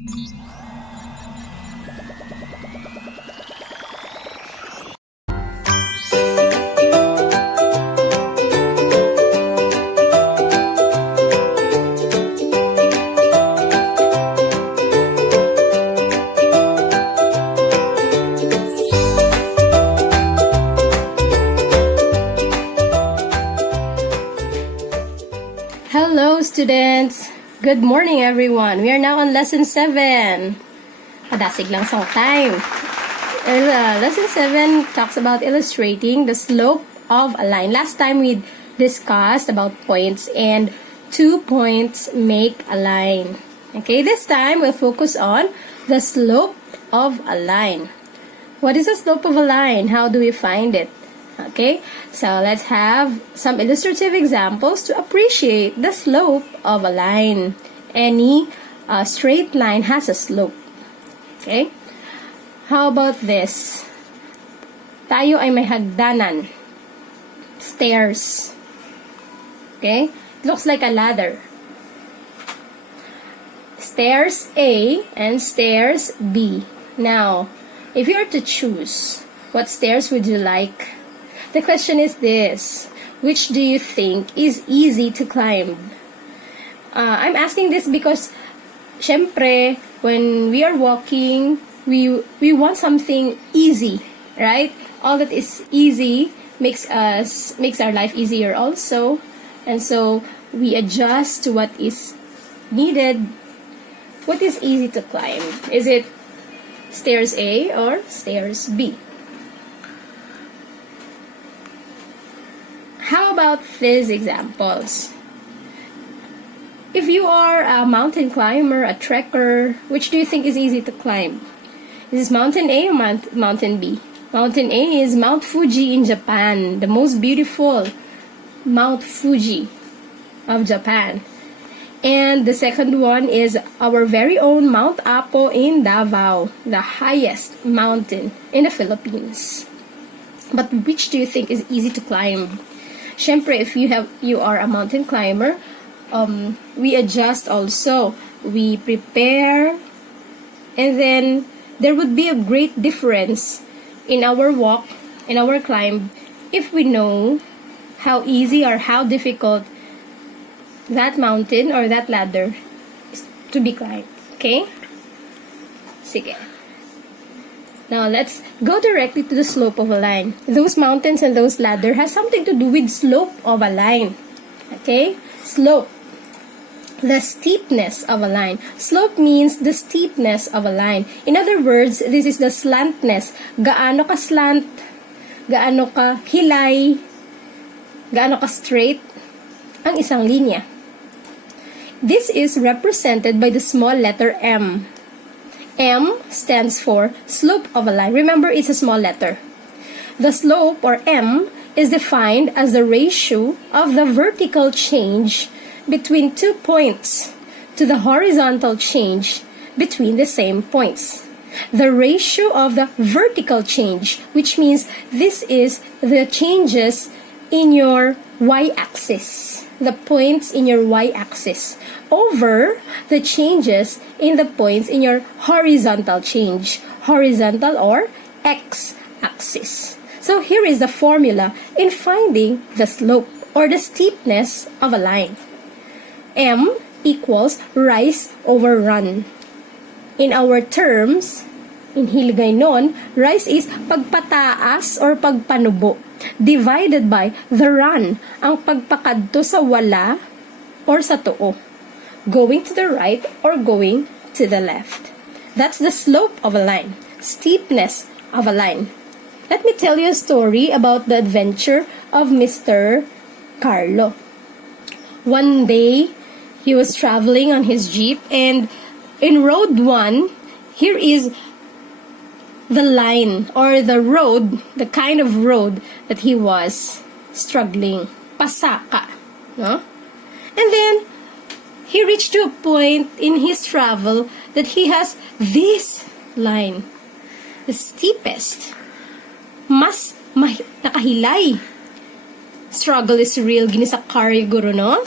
Hello students! Good morning everyone! We are now on lesson 7. Padasig lang sa time. Lesson 7 talks about illustrating the slope of a line. Last time we discussed about points and 2 points make a line. Okay, this time we'll focus on the slope of a line. What is the slope of a line? How do we find it? Okay, so let's have some illustrative examples to appreciate the slope of a line. Any straight line has a slope. Okay, how about this? Tayo ay may hagdanan. Stairs. Okay, it looks like a ladder. Stairs A and stairs B. Now, if you were to choose, what stairs would you like? The question is this: which do you think is easy to climb? I'm asking this because, syempre, when we are walking, we want something easy, right? All that is easy makes our life easier also, and so we adjust to what is needed. What is easy to climb? Is it stairs A or stairs B? How about these examples? If you are a mountain climber, a trekker, which do you think is easy to climb? Is this mountain A or mountain B? Mountain A is Mount Fuji in Japan, the most beautiful Mount Fuji of Japan. And the second one is our very own Mount Apo in Davao, the highest mountain in the Philippines. But which do you think is easy to climb? Syempre, if you are a mountain climber, we adjust also. We prepare, and then there would be a great difference in our walk, in our climb, if we know how easy or how difficult that mountain or that ladder is to be climbed. Okay? Sige. Now, let's go directly to the slope of a line. Those mountains and those ladder has something to do with slope of a line. Okay? Slope. The steepness of a line. Slope means the steepness of a line. In other words, this is the slantness. Gaano ka slant, gaano ka hilay, gaano ka straight ang isang linya. This is represented by the small letter M. M stands for slope of a line. Remember, it's a small letter. The slope, or M, is defined as the ratio of the vertical change between 2 points to the horizontal change between the same points. The ratio of the vertical change, which means this is the changes in your y-axis, the points in your y-axis, over the changes in the points in your horizontal change, horizontal or x-axis. So here is the formula in finding the slope or the steepness of a line. M equals rise over run. In our terms, in Hiligaynon, rise is pagpataas or pagpanubo, divided by the run, ang pagpakadto sa wala or sa tuo, going to the right or going to the left. That's the slope of a line, steepness of a line. Let me tell you a story about the adventure of Mr. Carlo. One day, he was traveling on his jeep, and in road 1, here is the line or the road, the kind of road that he was struggling. Pasaka. No? And then, he reached to a point in his travel that he has this line. The steepest. Mas nakahilay. Struggle is real. Ginisakari guro, no?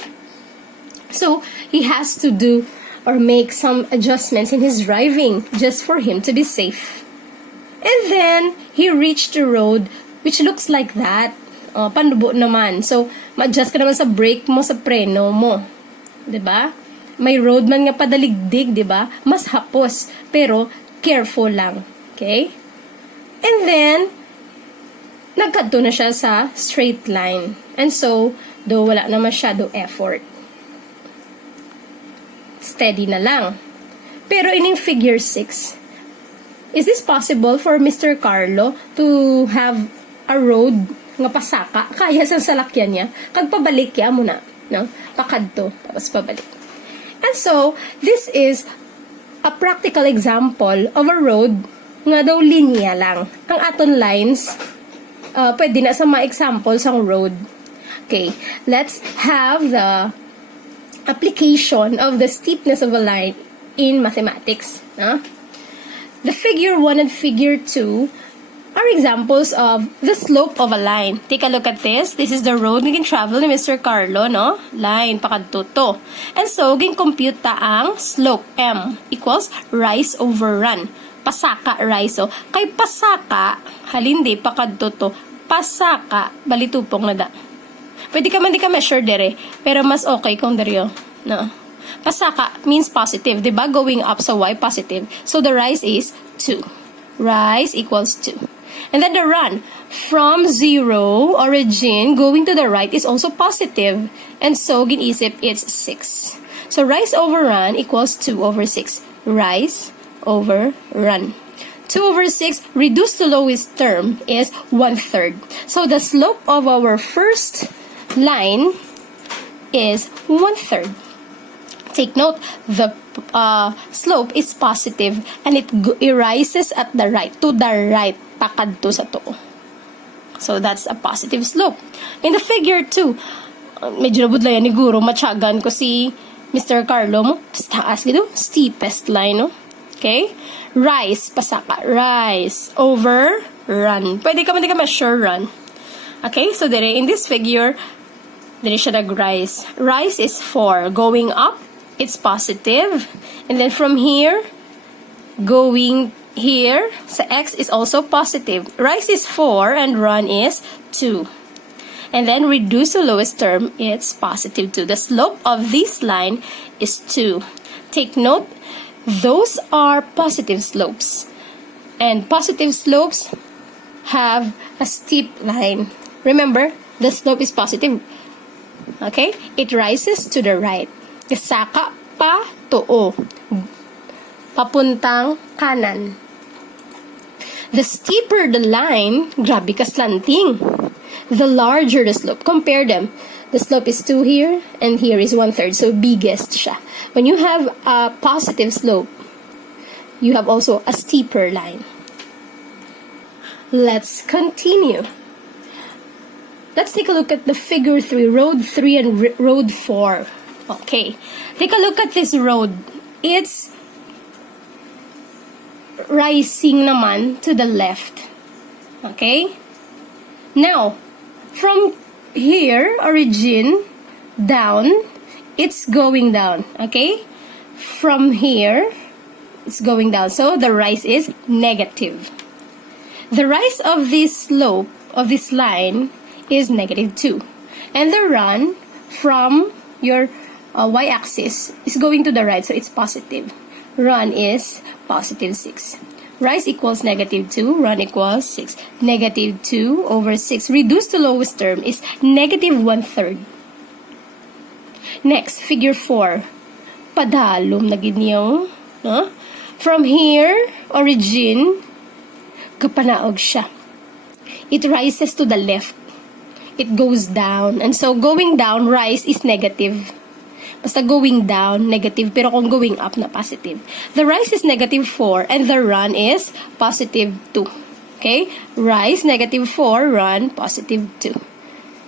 So, he has to do or make some adjustments in his driving just for him to be safe. And then, he reached the road which looks like that. Panubo naman. So, ma-adjust ka naman sa brake mo, sa preno mo. 'Di ba? May road man nga padaligdig, 'di ba? Mas hapos, pero careful lang. Okay? And then, nagkadto na siya sa straight line. And so, though wala na masyado effort. Steady na lang. Pero in figure 6, is this possible for Mr. Carlo to have a road nga pasaka? Kaya sa salakyan niya. Kag pabalik ya muna. No? Pakadto. Tapos pabalik. And so, this is a practical example of a road nga daw linya lang. Ang aton lines, pwede na sa mga examples ang road. Okay, let's have the application of the steepness of a line in mathematics. The figure 1 and figure 2 are examples of the slope of a line. Take a look at this. This is the road we can travel ni Mr. Carlo, no? Line, pakadto to. And so, gin-compute ta ang slope M equals rise over run. Pasaka, rise. So, kay pasaka, halindi, pakadto to. Pasaka, balitupong na da. Pwede ka man di ka measure dire, pero mas okay kung dire, no? Pasaka means positive, di ba? Going up sa y, positive. So, the rise is 2. Rise equals 2. And then the run from 0 origin going to the right is also positive. And so, ginisip, it's 6. So, rise over run equals 2 over 6. Rise over run. 2 over 6 reduced to lowest term is 1/3. So, the slope of our first line is 1/3. Take note, the slope is positive and it rises at the right, to the right, takadto sa to. So, that's a positive slope. In the figure 2, medyo nabudlayan ni Guro, matyagan ko si Mr. Carlo mo, taas gito, steepest line, no? Okay? Rise, pasaka, rise, over, run. Pwede ka man sure run. Okay, so there in this figure, there siya nag-rise. Rise is 4. Going up, it's positive. And then from here, going here, sa x is also positive. Rise is 4 and run is 2. And then reduce to lowest term, it's positive 2. The slope of this line is 2. Take note, those are positive slopes. And positive slopes have a steep line. Remember, the slope is positive. Okay? It rises to the right. Saka pa tuo. Papuntang kanan. The steeper the line, grabe ka slanting. The larger the slope. Compare them. The slope is 2 here, and here is 1/3. So, biggest siya. When you have a positive slope, you have also a steeper line. Let's continue. Let's take a look at the figure 3, road 3 and road 4. Okay. Take a look at this road. It's rising naman to the left. Okay? Now, from here, origin, down, it's going down. Okay? From here, it's going down. So, the rise is negative. The rise of this slope, of this line, is -2. And the run from your y-axis is going to the right, so it's positive. Run is +6. Rise equals -2, run equals 6. -2 over 6 reduced to lowest term is -1/3. Next, figure 4. Padalom na ginyo. No? From here, origin, kapanaog siya. It rises to the left. It goes down. And so, going down, rise is negative. Basta going down, negative. Pero kung going up, na positive. The rise is -4 and the run is +2. Okay? Rise, -4, run, +2.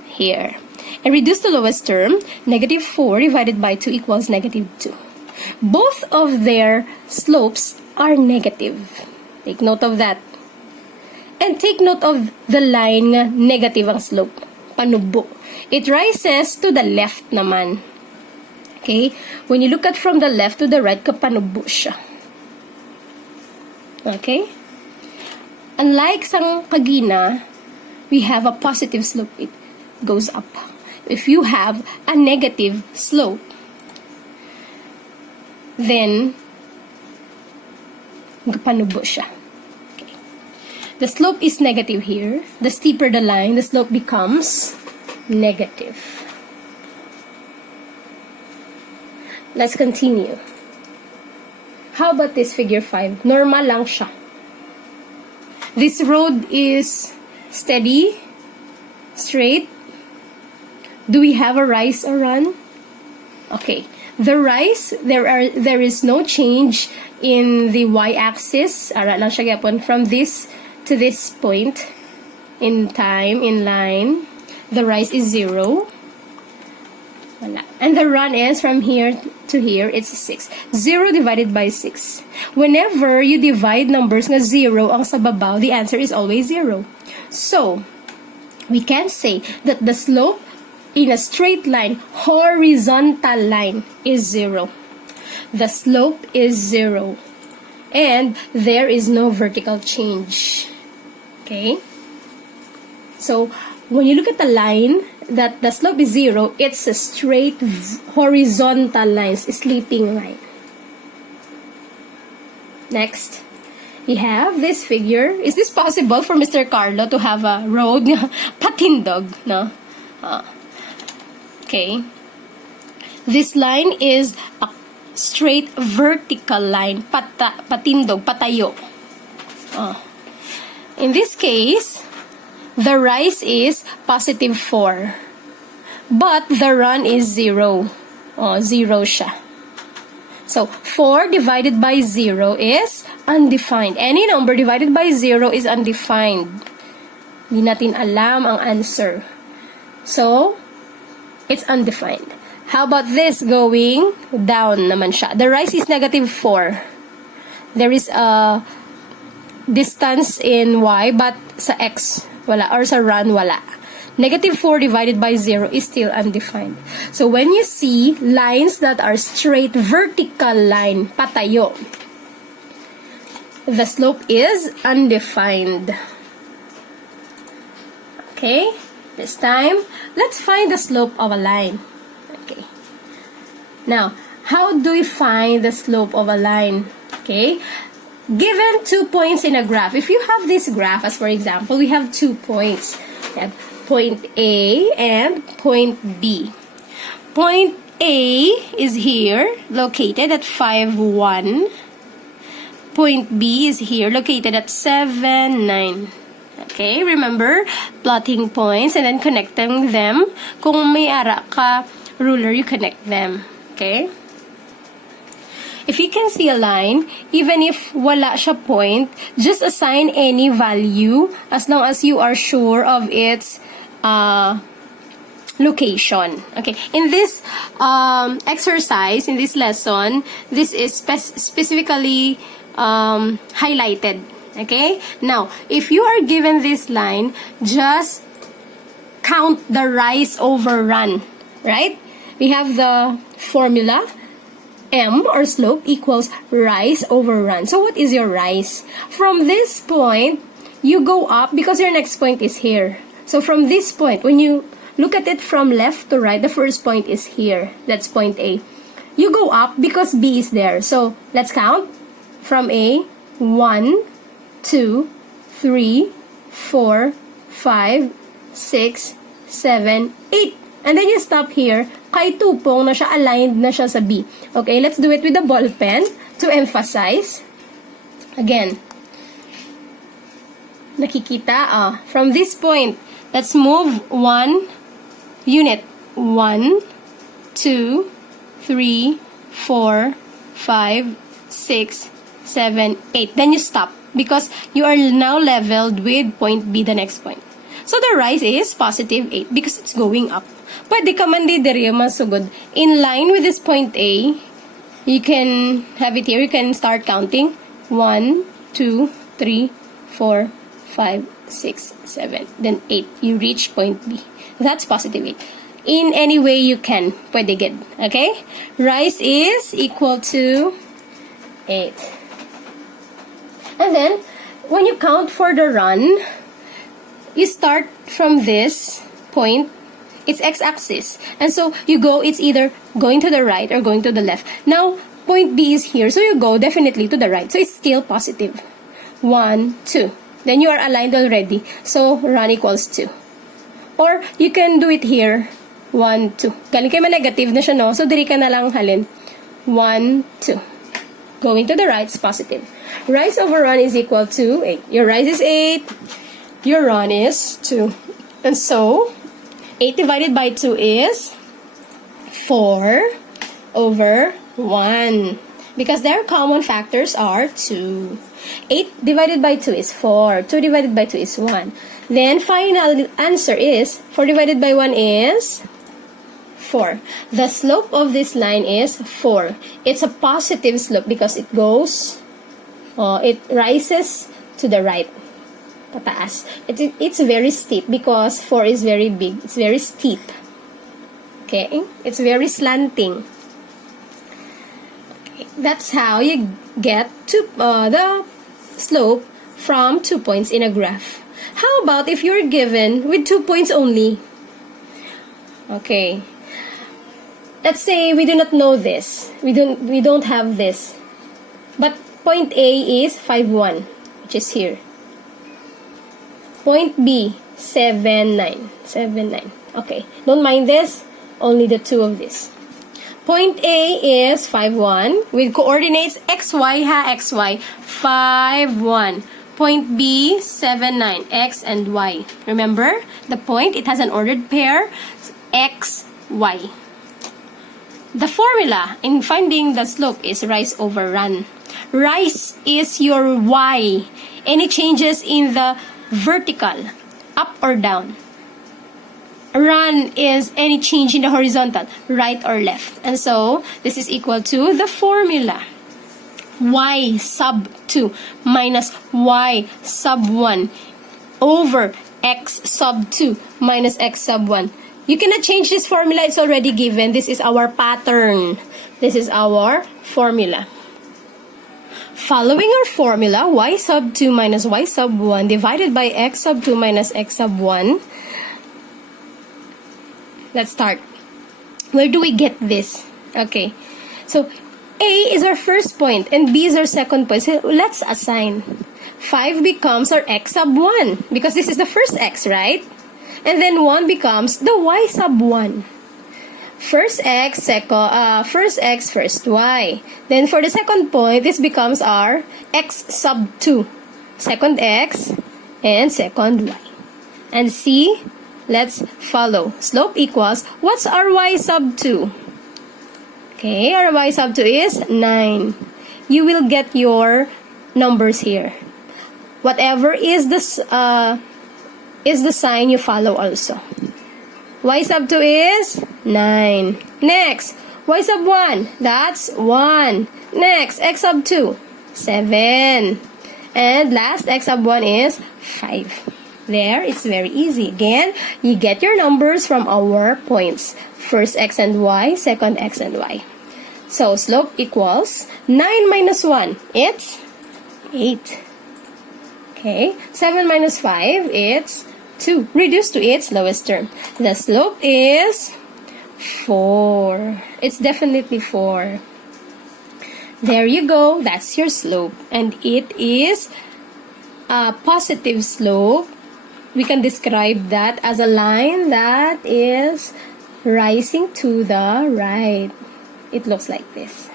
Here. And reduce the lowest term, -4 divided by 2 equals -2. Both of their slopes are negative. Take note of that. And take note of the line nga negative ang slope. Panubo. It rises to the left naman. Okay? When you look at from the left to the right, kapanubo siya. Okay? Unlike sang kagina, we have a positive slope. It goes up. If you have a negative slope, then kapanubo siya. Okay. The slope is negative here. The steeper the line, the slope becomes negative. Let's continue. How about this figure 5? Normal lang siya. This road is steady, straight. Do we have a rise or run? Okay. The rise, there is no change in the y-axis. Ara lang siya gyapon from this to this point in time, in line. The rise is 0. Wala. And the run is from here to here, it's 6. 0 divided by 6. Whenever you divide numbers na 0 ang sa babaw, the answer is always 0. So, we can say that the slope in a straight line, horizontal line, is 0. The slope is 0. And there is no vertical change. Okay? So, when you look at the line, that the slope is 0, it's a straight horizontal line, sleeping line. Next, we have this figure. Is this possible for Mr. Carlo to have a road patindog? No? Okay. This line is a straight vertical line, patindog, patayo. In this case, the rise is positive 4. But the run is 0. 0 siya. So, 4 divided by 0 is undefined. Any number divided by 0 is undefined. Hindi natin alam ang answer. So, it's undefined. How about this going down naman siya? The rise is negative 4. There is a distance in y, but sa x, wala. Or sa run, wala. Negative 4 divided by 0 is still undefined. So, when you see lines that are straight vertical line, patayo, the slope is undefined. Okay? This time, let's find the slope of a line. Okay. Now, how do we find the slope of a line? Okay. Given 2 points in a graph. If you have this graph, as for example, we have 2 points. We have point A and point B. Point A is here, located at 5, 1. Point B is here, located at 7, 9. Okay, remember, plotting points and then connecting them. Kung may ara ka ruler, you connect them. Okay? If you can see a line, even if wala siya point, just assign any value as long as you are sure of its location. Okay, in this exercise, in this lesson, this is specifically highlighted. Okay, now if you are given this line, just count the rise over run. Right? We have the formula. M, or slope, equals rise over run. So what is your rise? From this point, you go up because your next point is here. So from this point, when you look at it from left to right, the first point is here. That's point A. You go up because B is there. So let's count from A. 1, 2, 3, 4, 5, 6, 7, 8. And then you stop here. Kay tupong na siya, aligned na siya sa B. Okay, let's do it with the ball pen to emphasize. Again. Nakikita, from this point, let's move 1 unit. 1, 2, 3, 4, 5, 6, 7, 8. Then you stop because you are now leveled with point B, the next point. So the rise is positive 8 because it's going up. Pwede ka man di diri masugod. In line with this point A, you can have it here. You can start counting. 1, 2, 3, 4, 5, 6, 7. Then 8. You reach point B. That's positive 8. In any way you can. Pwede gid. Okay? Rise is equal to 8. And then, when you count for the run, you start from this point. It's x-axis. And so, you go, it's either going to the right or going to the left. Now, point B is here. So, you go definitely to the right. So, it's still positive. 1, 2. Then, you are aligned already. So, run equals 2. Or, you can do it here. 1, 2. Galing kayo negative na siya, no? So, diri ka na lang halin. 1, 2. Going to the right is positive. Rise over run is equal to 8. Your rise is 8. Your run is 2. And so, 8 divided by 2 is 4 over 1. Because their common factors are 2. 8 divided by 2 is 4. 2 divided by 2 is 1. Then, final answer is 4 divided by 1 is 4. The slope of this line is 4. It's a positive slope because it goes, it rises to the right. Pataas. It's very steep because 4 is very big. It's very steep. Okay? It's very slanting. Okay. That's how you get to the slope from 2 points in a graph. How about if you're given with 2 points only? Okay. Let's say we do not know this. We don't have this. But point A is 5, 1, which is here. Point B, 7, 9. 7, 9. Okay. Don't mind this. Only the 2 of this. Point A is 5, 1 with coordinates XY, XY. 5, 1. Point B, 7, 9. X and Y. Remember, the point, it has an ordered pair. X, Y. The formula in finding the slope is rise over run. Rise is your Y. Any changes in the vertical, up or down. Run is any change in the horizontal, right or left. And so, this is equal to the formula. Y sub 2 minus Y sub 1 over X sub 2 minus X sub 1. You cannot change this formula. It's already given. This is our pattern. This is our formula. Following our formula, Y sub 2 minus Y sub 1 divided by X sub 2 minus X sub 1. Let's start. Where do we get this? Okay. So, A is our first point and B is our second point. So, let's assign. 5 becomes our X sub 1 because this is the first X, right? And then 1 becomes the Y sub 1. First X, first X, first Y. Then for the second point, this becomes our X sub 2. Second X and second Y. And C, let's follow. Slope equals, what's our Y sub 2? Okay, our Y sub 2 is 9. You will get your numbers here. Whatever is the sign you follow also. Y sub 2 is 9. Next, Y sub 1, that's 1. Next, X sub 2, 7. And last, X sub 1 is 5. There, it's very easy. Again, you get your numbers from our points. First X and Y, second X and Y. So, slope equals 9 minus 1, it's 8. Okay, 7 minus 5, it's 2. Reduced to its lowest term. The slope is 4. It's definitely 4. There you go. That's your slope. And it is a positive slope. We can describe that as a line that is rising to the right. It looks like this.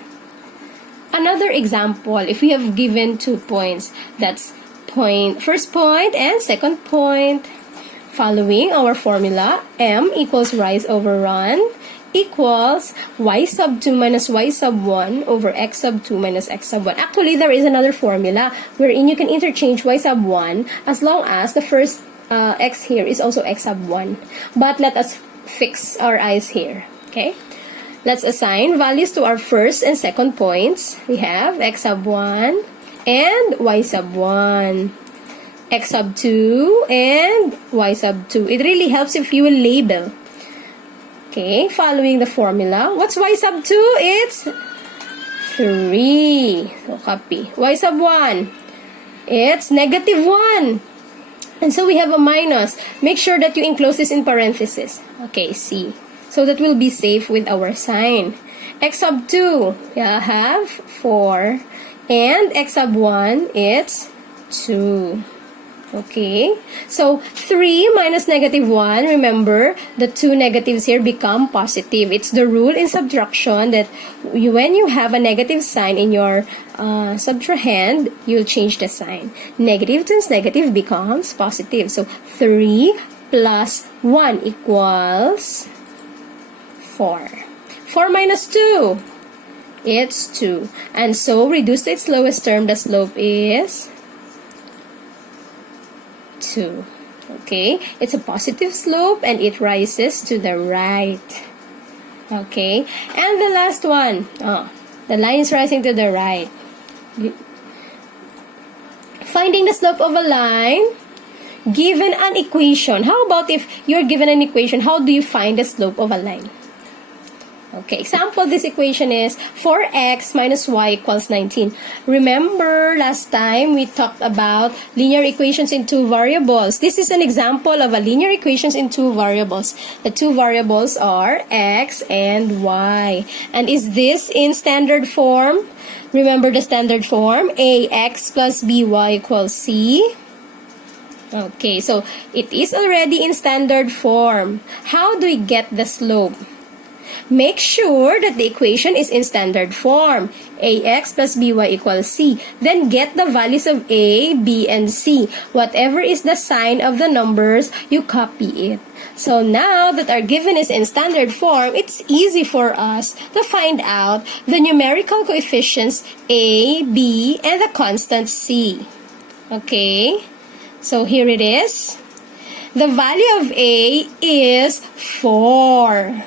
Another example, if we have given 2 points, that's first point and second point. Following our formula, M equals rise over run equals Y sub 2 minus Y sub 1 over X sub 2 minus X sub 1. Actually, there is another formula wherein you can interchange Y sub 1 as long as the first X here is also X sub 1. But let us fix our eyes here. Okay? Let's assign values to our first and second points. We have X sub 1 and Y sub 1. X sub 2 and Y sub 2. It really helps if you will label. Okay, following the formula. What's y sub 2? It's 3. So, copy. Y sub 1. It's negative 1. And so we have a minus. Make sure that you enclose this in parentheses. Okay, C. So that we'll be safe with our sign. X sub 2, I have 4. And x sub 1, it's 2. Okay, so 3 minus negative 1, remember, the two negatives here become positive. It's the rule in subtraction that when you have a negative sign in your subtrahend, you'll change the sign. Negative times negative becomes positive. So 3 plus 1 equals 4. 4 minus 2, it's 2. And so, reduced to its lowest term, the slope is 2. Okay, it's a positive slope and it rises to the right. Okay, and the last one, the line is rising to the right. Finding the slope of a line given an equation. How about if you're given an equation, how do you find the slope of a line? Okay, example, this equation is 4x minus y equals 19. Remember, last time we talked about linear equations in two variables. This is an example of a linear equations in two variables. The two variables are x and y. And is this in standard form? Remember the standard form, ax plus by equals c. Okay, so it is already in standard form. How do we get the slope? Make sure that the equation is in standard form. Ax plus by equals c. Then get the values of a, b, and c. Whatever is the sign of the numbers, you copy it. So now that our given is in standard form, it's easy for us to find out the numerical coefficients a, b, and the constant c. Okay? So here it is. The value of a is 4.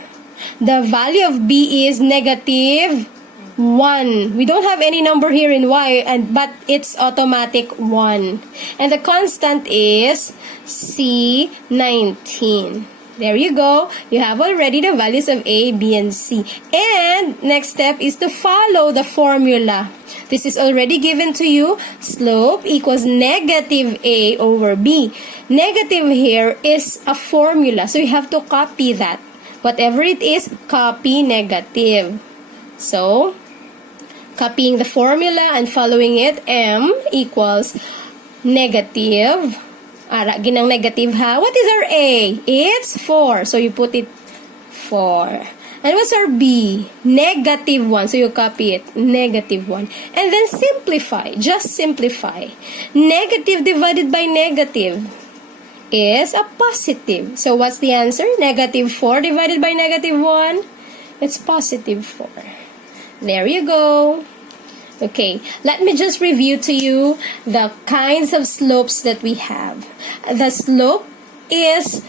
The value of b is negative 1. We don't have any number here in y, but it's automatic 1. And the constant is c, 19. There you go. You have already the values of a, b, and c. And next step is to follow the formula. This is already given to you. Slope equals negative a over b. Negative here is a formula, so you have to copy that. Whatever it is, copy negative. So, copying the formula and following it, m equals negative. Ginang negative ha. What is our a? It's 4. So, you put it 4. And what's our b? Negative 1. So, you copy it. Negative 1. And then simplify. Just simplify. Negative divided by negative is a positive. So, what's the answer? Negative 4 divided by negative 1? It's positive 4. There you go. Okay, let me just review to you the kinds of slopes that we have. The slope is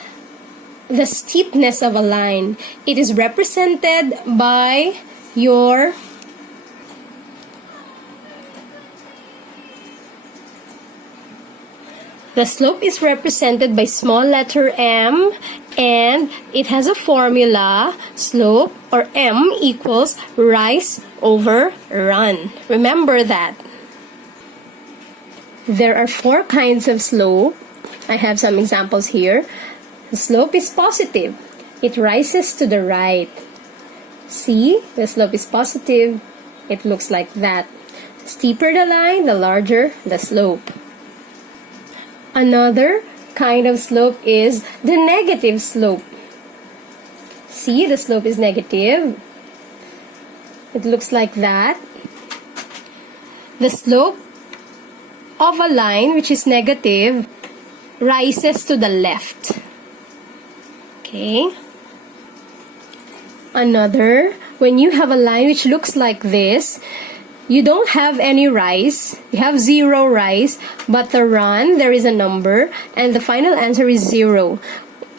the steepness of a line. It is represented by your The slope is represented by small letter m, and it has a formula. Slope, or m, equals rise over run. Remember that. There are 4 kinds of slope. I have some examples here. The slope is positive. It rises to the right. See, the slope is positive. It looks like that. The steeper the line, the larger the slope. Another kind of slope is the negative slope. See, the slope is negative. It looks like that. The slope of a line which is negative rises to the left. Okay. Another, when you have a line which looks like this, you don't have any rise. You have 0 rise, but the run, there is a number, and the final answer is 0.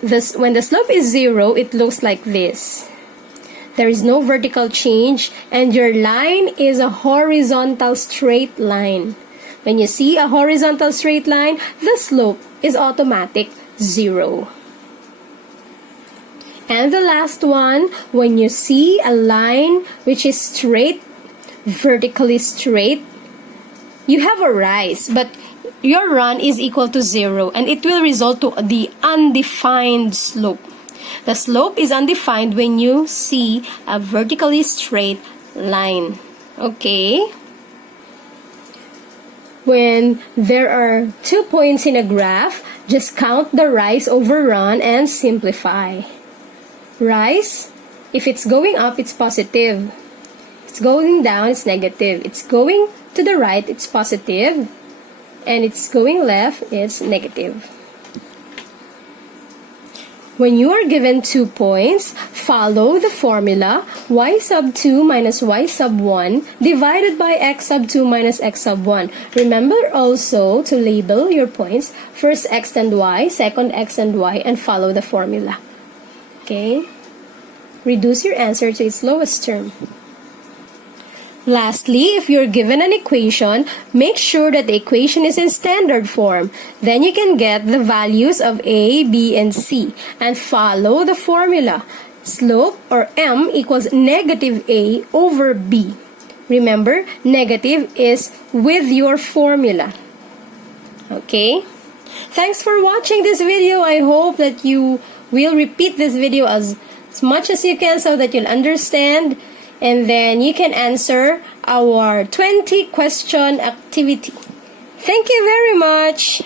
When the slope is 0, it looks like this. There is no vertical change, and your line is a horizontal straight line. When you see a horizontal straight line, the slope is automatic 0. And the last one, when you see a line which is straight, vertically straight, you have a rise, but your run is equal to 0, and it will result to the undefined slope. The slope is undefined when you see a vertically straight line. Okay? When there are 2 points in a graph, just count the rise over run and simplify. Rise, if it's going up, it's positive. If it's going down, it's negative. It's going to the right, it's positive. And it's going left, it's negative. When you are given 2 points, follow the formula y sub 2 minus y sub 1 divided by x sub 2 minus x sub 1. Remember also to label your points. First x and y, second x and y, and follow the formula. Okay? Reduce your answer to its lowest term. Lastly, if you're given an equation, make sure that the equation is in standard form. Then you can get the values of a, b, and c and follow the formula. Slope, or m, equals negative a over b. Remember, negative is with your formula. Okay? Thanks for watching this video. I hope that you will repeat this video as much as you can so that you'll understand, and then you can answer our 20 question activity. Thank you very much.